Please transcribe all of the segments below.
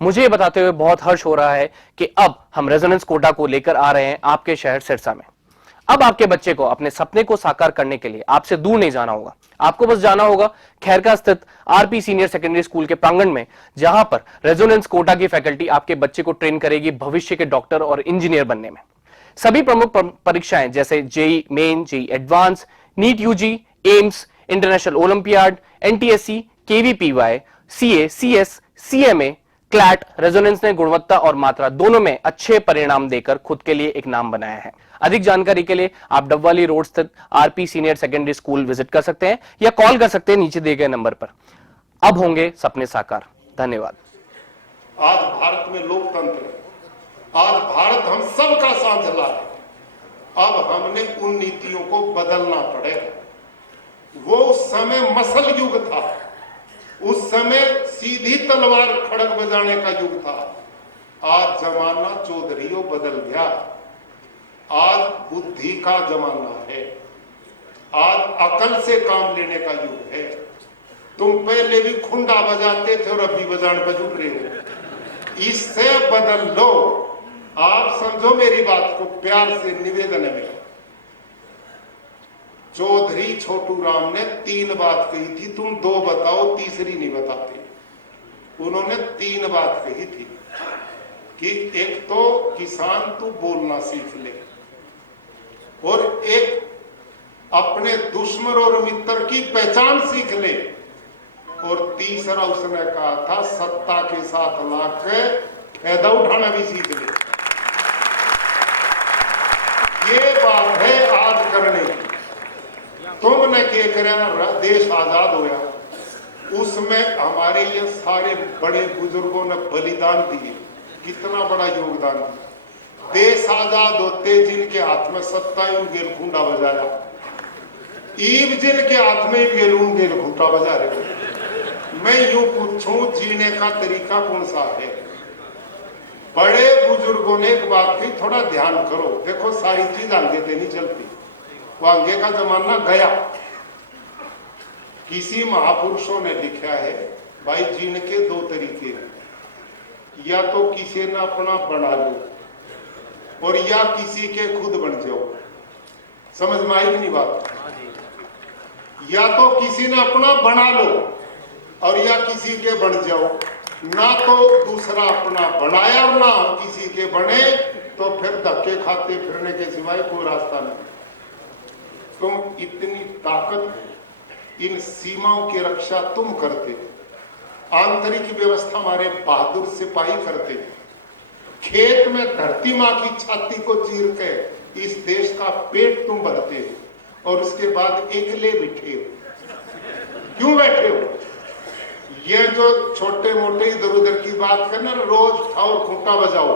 मुझे ये बताते हुए बहुत हर्ष हो रहा है कि अब हम रेजोनेंस कोटा को लेकर आ रहे हैं आपके शहर सिरसा में। अब आपके बच्चे को अपने सपने को साकार करने के लिए आपसे दूर नहीं जाना होगा। आपको बस जाना होगा खैरका स्थित आरपी सीनियर सेकेंडरी स्कूल के प्रांगण में, जहां पर रेजोनेंस कोटा की फैकल्टी आपके बच्चे को ट्रेन करेगी भविष्य के डॉक्टर और इंजीनियर बनने में। सभी प्रमुख परीक्षाएं जैसे JEE Main, JEE Advance, NEET UG, AIIMS, international olympiad, NTSC, KVPY, CA, CS, CMA, CLAT, Resonance ने गुणवत्ता और मात्रा दोनों में अच्छे परिणाम देकर खुद के लिए एक नाम बनाया है। अधिक जानकारी के लिए आप डबवाली रोड स्थित RP senior secondary school visit कर सकते हैं या कॉल कर सकते हैं नीचे दिए गए नंबर पर। अब होंगे सपने साकार। धन्यवाद। आज भारत में लोकतंत्र है, आज भारत हम सबका साझला है। अब हमने उन नीतियों को बदलना पड़ेगा। वो उस समय मसल युग था, उस समय सीधी तलवार खड़ग बजाने का युग था। आज जमाना चौधरियों बदल गया, आज बुद्धि का जमाना है, आज अकल से काम लेने का युग है। तुम पहले भी खुंडा बजाते थे और अभी बजाने पर जुट रहे हो, इससे बदल लो। आप समझो मेरी बात को, प्यार से निवेदन है मेरा। चौधरी छोटू राम ने 3 बात कही थी, तुम 2 बताओ, तीसरी नहीं बताते। उन्होंने 3 बात कही थी कि एक तो किसान तू बोलना सीख ले, और एक अपने दुश्मन और मित्र की पहचान सीख ले, और तीसरा उसने कहा था सत्ता के साथ लाके फायदा उठाना भी सीख ले। ये बात है आज करने की। तुमने क्या करा, देश आजाद होया, उसमें हमारे ये सारे बड़े बुजुर्गों ने बलिदान दिए, कितना बड़ा योगदान दिया। देश आजाद होते जिनके हाथ में सत्ता है उन गेल खूंटा बजाया, ईब जिनके हाथ में गेल उन गेल खूंटा बजा रहे हो। मैं यूं पूछूं, जीने का तरीका कौन सा है? बड़े बुजुर्गों ने एक बात की, थोड़ा ध्यान करो। देखो सारी चीज आगे से नहीं चलती, वो आगे का जमाना गया। किसी महापुरुषों ने लिखा है भाई जीने के 2 तरीके हैं, या तो किसी ने अपना बना लो और या किसी के खुद बन जाओ। समझ में आई नहीं बात? या तो किसी ने अपना बना लो और या किसी के बन जाओ। ना तो दूसरा अपना बनाया और ना हम किसी के बने, तो फिर धक्के खाते फिरने के सिवाय कोई रास्ता नहीं। तुम इतनी ताकत, इन सीमाओं की रक्षा तुम करते, आंतरिक व्यवस्था हमारे बहादुर सिपाही करते, खेत में धरती माँ की छाती को चीर के इस देश का पेट तुम भरते हो, और उसके बाद एकले बैठे हो। क्यों बैठे हो? ये जो छोटे मोटे इधर उधर की बात करना, रोज उठाओ और खूंटा बजाओ।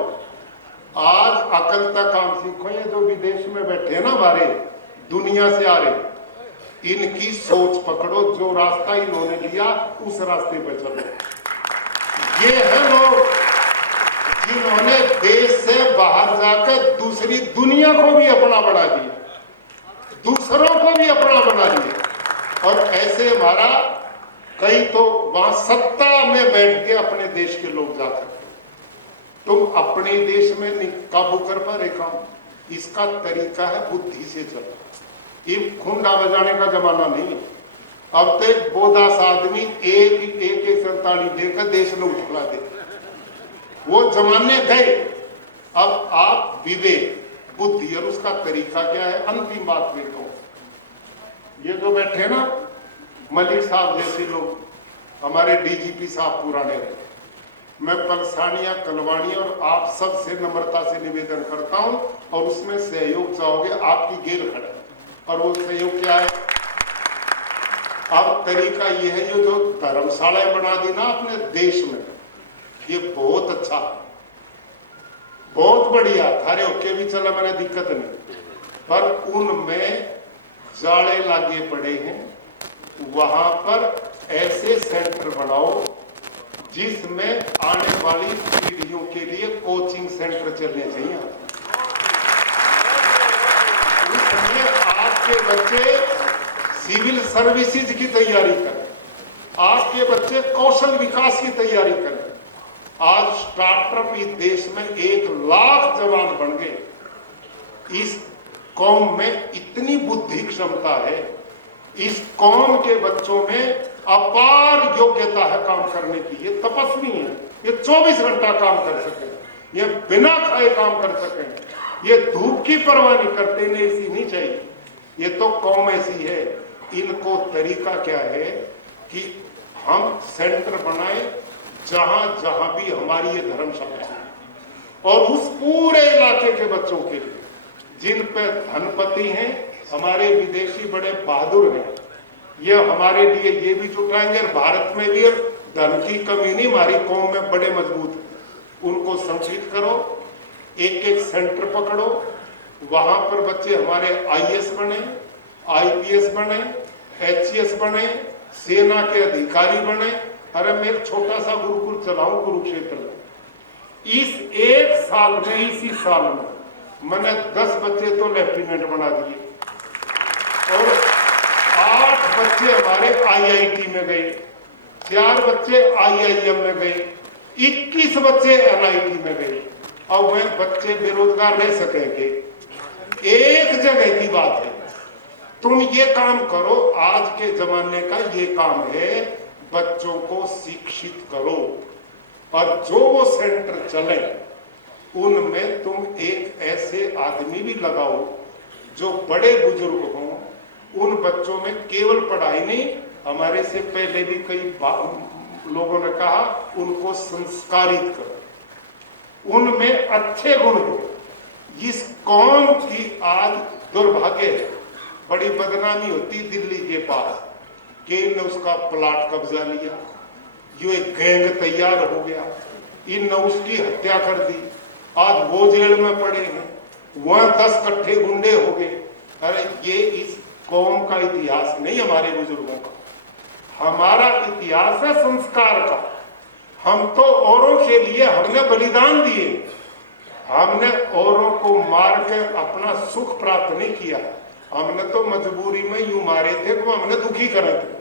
आज अकल तक काम सीखो। ये जो विदेश में बैठे हैं ना, हमारे दुनिया से आ रहे, इनकी सोच पकड़ो, जो रास्ता इन्होंने लिया उस रास्ते पर चलो। ये है लोग जिन्होंने देश से बाहर जाकर दूसरी दुनिया को भी अपना बना दिया, दूसरों को भी अपना बना दिया। और ऐसे हमारा कई तो वहां सत्ता में बैठ के अपने देश के लोग जाकर, तुम अपने देश में नहीं काबू कर पा रहे काम। इसका तरीका है बुद्धि से चलो। ये खुंडा बजाने का जमाना नहीं। अब तो एक बोदास आदमी एक 47 देकर देश में उठला दे, वो जमाने गए। अब आप विवेक, बुद्धि और उसका तरीका क्या है। अंतिम बात में कहूं, ये जो बैठे ना मलिक साहब जैसे लोग, हमारे डीजीपी साहब पुराने, मैं पलसानिया कलवाणी और आप सब से नम्रता से निवेदन करता हूं, और उसमें सहयोग चाहोगे, आपकी गेल खड़ा। और वो सहयोग क्या है? अब तरीका ये है, ये जो धर्मशालाएं बना दी ना अपने देश में, ये बहुत अच्छा, बहुत बढ़िया, थारे होके भी चला, मैंने दिक्कत नहीं। पर उनमें जाले लागे पड़े हैं, वहां पर ऐसे सेंटर बनाओ जिसमें आने वाली पीढ़ियों के लिए कोचिंग सेंटर चलने चाहिए। उसमें आपके बच्चे सिविल सर्विसेज की तैयारी करें, आपके बच्चे कौशल विकास की तैयारी करें, आज स्टार्टअप इस देश में 1 लाख जवान बन गए। इस कौम में इतनी बुद्धि क्षमता है, इस कौम के बच्चों में अपार योग्यता है काम करने की। ये तपस्वी है, ये 24 घंटा काम कर सके, ये बिना खाए काम कर सके, ये धूप की परवाह नहीं करते, इन्हें ऐसी नहीं चाहिए। ये तो कौम ऐसी है। इनको तरीका क्या है कि हम सेंटर बनाए जहां जहां भी हमारी ये धर्मशाला है, और उस पूरे इलाके के बच्चों के लिए जिन पे धनपति हैं, हमारे विदेशी बड़े बहादुर हैं, ये हमारे लिए ये भी जुटाएंगे। भारत में भी धन की कमी नहीं, हमारी कौम में बड़े मजबूत है। उनको संगठित करो, एक एक सेंटर पकड़ो, वहां पर बच्चे हमारे आईएएस बने, आईपीएस बने, एचसीएस बने, सेना के अधिकारी बने। अरे मैं एक छोटा सा गुरुकुल चलाऊं कुरुक्षेत्र में, इस 1 साल में, इसी साल में मैंने 10 बच्चे तो लेफ्टिनेंट बना दिए, और 8 बच्चे हमारे आईआईटी में गए, 4 बच्चे आईआईएम में गए, 21 बच्चे एनआईटी में गए। और वह बच्चे बेरोजगार रह सकेंगे। एक जगह की बात है, तुम ये काम करो। आज के जमाने का ये काम है, बच्चों को शिक्षित करो, और जो वो सेंटर चले उनमें तुम एक ऐसे आदमी भी लगाओ जो बड़े बुजुर्ग हों। उन बच्चों में केवल पढ़ाई नहीं, हमारे से पहले भी कई लोगों ने कहा, उनको संस्कारित करो, उनमें अच्छे गुण दो। इस कौम की आज दुर्भाग्य है, बड़ी बदनामी होती दिल्ली के पास कि इनने उसका प्लाट कब्जा लिया, जो एक गैंग तैयार हो गया, इनने उसकी हत्या कर दी, आज वो जेल में पड़े हैं, वह 10 कट्ठे गुंडे हो गए। अरे ये इस कौम का इतिहास नहीं, हमारे बुजुर्गों का। हमारा इतिहास है संस्कार का। हम तो औरों के लिए हमने बलिदान दिए, हमने औरों को मार के अपना सुख प्राप्त नहीं किया। हमने तो मजबूरी में यूं मारे थे कि हमने दुखी करे थे।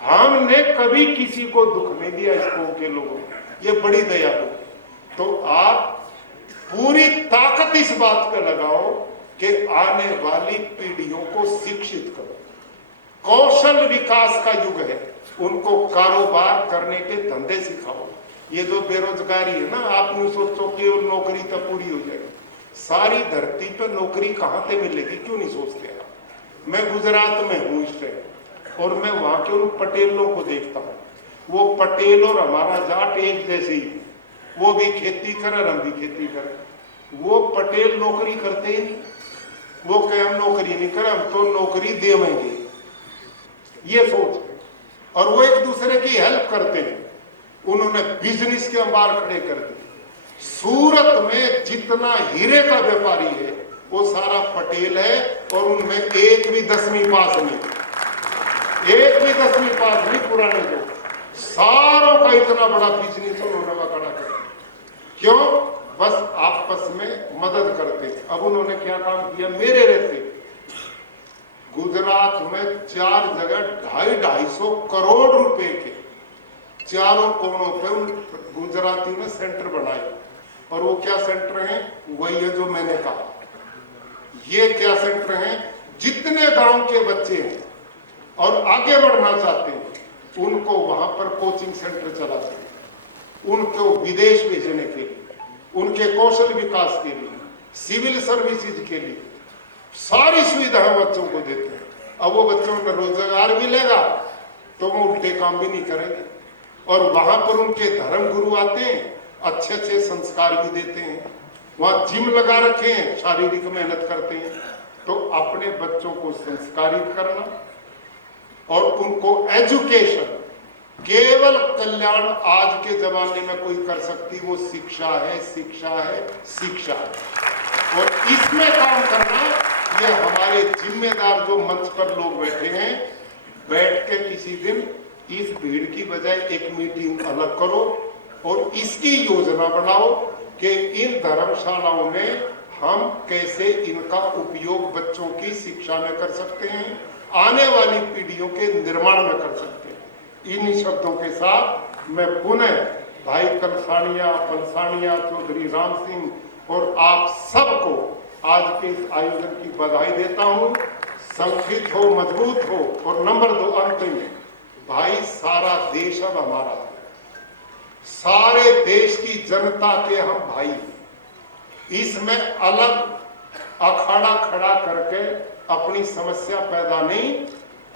हमने कभी किसी को दुख नहीं दिया इस कौम के लोगों को। ये बड़ी दया हो। तो आप पूरी ताकत इस बात पे लगाओ कि आने वाली पीढ़ियों को शिक्षित करो। कौशल विकास का युग है, उनको कारोबार करने के धंधे सिखाओ। ये जो बेरोजगारी है ना, आप नहीं सोचो केवल नौकरी तो पूरी हो जाएगी। सारी धरती पर नौकरी कहाँ से मिलेगी, क्यों नहीं सोचते आप? मैं गुजरात में हूँ इस टाइम, और मैं वहां के उन पटेलों को देखता हूँ। वो पटेल और हमारा जाट एक जैसे ही, वो भी खेती करे, हम भी खेती करें। वो पटेल नौकरी करते ही नहीं, वो कहे हम नौकरी नहीं करें, हम तो नौकरी देवेंगे, ये सोच है। और वो एक दूसरे की हेल्प करते हैं। उन्होंने बिजनेस के अंबार खड़े कर दिए। सूरत में जितना हीरे का व्यापारी है वो सारा पटेल है, और उनमें एक भी 10वीं पास नहीं, एक भी 10वीं पास नहीं। पुराने जो सारों का इतना बड़ा बिजनेस उन्होंने वहां खड़ा कर दिया। क्यों? बस आपस में मदद करते। अब उन्होंने क्या काम किया, मेरे रहते गुजरात में 4 जगह 250 करोड़ रुपए के चारों कोनों पे उन गुजरातियों ने सेंटर बनाए। और वो क्या सेंटर हैं? वही है जो मैंने कहा। ये क्या सेंटर हैं? जितने गांव के बच्चे हैं और आगे बढ़ना चाहते हैं, उनको वहां पर कोचिंग सेंटर चलाते हैं, उनको विदेश भेजने के लिए, उनके कौशल विकास के लिए, सिविल सर्विसेज के लिए सारी सुविधाएं बच्चों को देते हैं। अब वो बच्चों में रोजगार मिलेगा तो वो उल्टे काम भी नहीं करेंगे। और वहां पर उनके धर्म गुरु आते हैं, अच्छे अच्छे संस्कार भी देते हैं। वहां जिम लगा रखे हैं, शारीरिक मेहनत करते हैं। तो अपने बच्चों को संस्कारित करना और उनको एजुकेशन, केवल कल्याण आज के जमाने में कोई कर सकती, वो शिक्षा है, शिक्षा है, शिक्षा है। और इसमें काम करना, ये हमारे जिम्मेदार जो मंच पर लोग बैठे हैं, बैठ के किसी दिन इस भीड़ की बजाय एक मीटिंग अलग करो और इसकी योजना बनाओ कि इन धर्मशालाओं में हम कैसे इनका उपयोग बच्चों की शिक्षा में कर सकते हैं, आने वाली पीढ़ियों के निर्माण में कर सकते हैं। इन्हीं शब्दों के साथ मैं पुनः भाई कलसानिया, पलसानिया, चौधरी राम सिंह और आप सबको आज के इस आयोजन की बधाई देता हूं। संगठित हो, मजबूत हो। और नंबर 2 अंतिम, भाई सारा देश अब हमारा है, सारे देश की जनता के हम भाई हैं। इसमें अलग अखाड़ा खड़ा करके अपनी समस्या पैदा नहीं,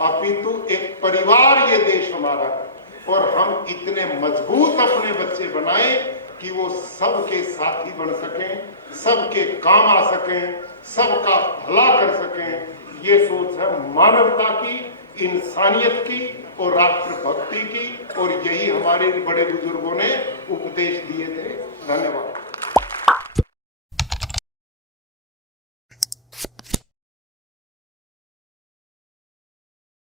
अपितु एक परिवार ये देश हमारा है और हम इतने मजबूत अपने बच्चे बनाएं कि वो सबके साथी बन सकें, सबके काम आ सकें, सबका भला कर सकें। ये सोच है मानवता की, इंसानियत की और राष्ट्रभक्ति की, और यही हमारे बड़े बुजुर्गों ने उपदेश दिए थे। धन्यवाद।